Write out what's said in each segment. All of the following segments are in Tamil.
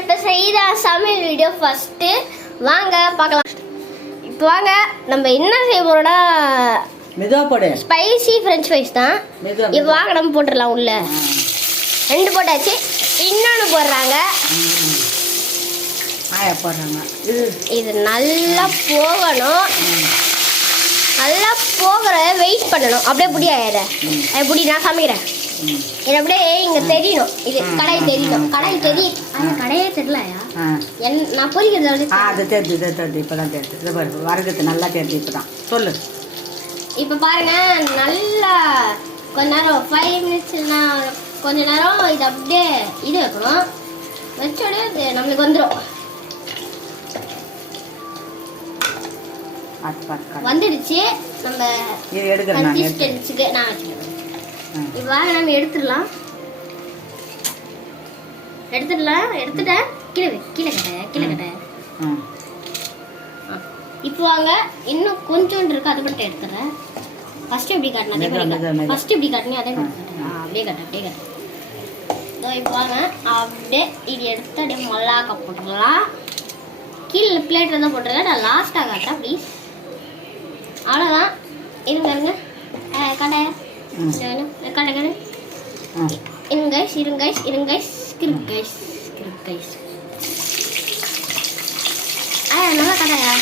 இப்போ செய்த சமையல் வீடியோ ஃபர்ஸ்ட் வாங்க பார்க்கலாம். இப்போ வாங்க நம்ம என்ன செய்ய போறோம்னா மெதுவா போடு. ஸ்பைசி ஃப்ரெஞ்ச் ஃப்ரைஸ் தான். இப்போ வாங்க நம்ம போட்டுடலாம். உள்ள 2 போட்டாச்சு, இன்னொன்று போடுறாங்க. ஆயா போடுறாங்க. இது நல்லா போகணும். நல்லா போகிற வெயிட் பண்ணணும். அப்படியே புடி ஆயிட புடி. நான் சமைக்கிறேன். இது அப்படியே இங்கே தெரியணும். இது கடாய் தெரியணும். கடாய் தெரியும். கடையே தெரியலையா? நான் பொறிக்கிறது அது தெரிஞ்சு இப்போதான் தெரிஞ்சு. இதை பாரு, வரகத்து நல்லா தெரிஞ்சு இப்போதான். சொல்லு. இப்போ பாருங்க, நல்லா கொஞ்ச நேரம் 5 மினிட்ஸ்னா கொஞ்ச நேரம் இது அப்படியே இது வைக்கணும். வச்சோடய அது நம்மளுக்கு வந்துடும். வந்துடுச்சு. நம்ம கன்சிஸ்டன்சிக்கு நான் வச்சுக்கிறேன். இப்போ வாங்க நம்ம எடுத்துடலாம். எடுத்துட்டேன். கீழே கட்ட. இப்போ வாங்க, இன்னும் கொஞ்சோண்டு இருக்கு, அது மட்டும் எடுத்துறேன். ஃபர்ஸ்ட் எப்படி காட்டினேன் அதே அப்படியே கட்ட. இப்போ வாங்க, அப்படியே இது எடுத்து அப்படியே மல்லாக்க போட்டுடலாம். கீழே பிளேட்டில் தான் போட்டுருக்கேன். நான் லாஸ்ட்டாக காட்டேன் ப்ளீஸ். அவ்வளோதான். இருங்க கடை நல்லா கடையா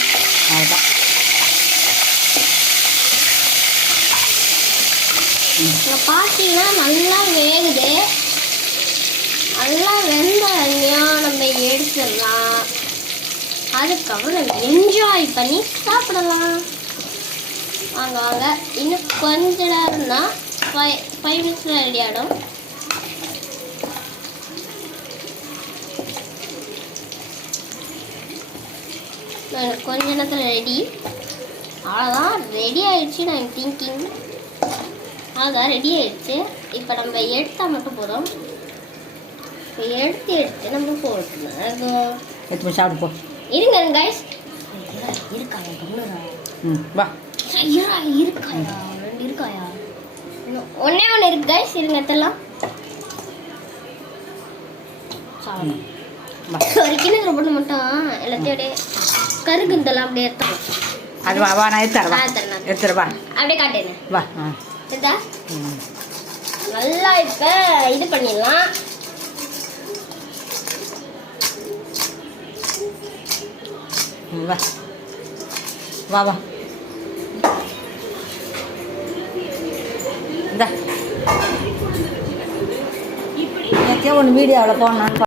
பார்த்தீங்கன்னா நல்லா வேகுது. நல்லா வெந்தோம் நம்ம எடுத்துடலாம். அதுக்கப்புறம் என்ஜாய் பண்ணி சாப்பிடலாம். வாங்க இன்னும் கொஞ்ச நேரம் தான், 5 மினிட்ஸில் ரெடி ஆகிடும். கொஞ்ச நேரத்தில் ரெடி. அவ்வளோதான், ரெடி ஆயிடுச்சு. நான் திங்கிங் அவ்வளோதான், ரெடி ஆயிடுச்சு. இப்போ நம்ம எடுத்தால் மட்டும் போதும். இப்போ எடுத்து நம்ம போட்டு சாப்பிட்டு போ. இருங்க கைஸ். இருக்காயா ஒன்னே ஒன்று இருக்கு கைஸ். இருங்க எடுத்துடலாம். ஒரு கிணத்துல போட்டு மட்டும் எல்லாத்தையும் கருகுந்தெல்லாம் அப்படியே எடுத்துடும். அது வா நான் எடுத்துறேன். வா அப்படியே காட்டுங்க. வா நல்லா இப்போ இது பண்ணிடலாம். வா வா இந்த ஒன்று வீடியோவில் போனான்னு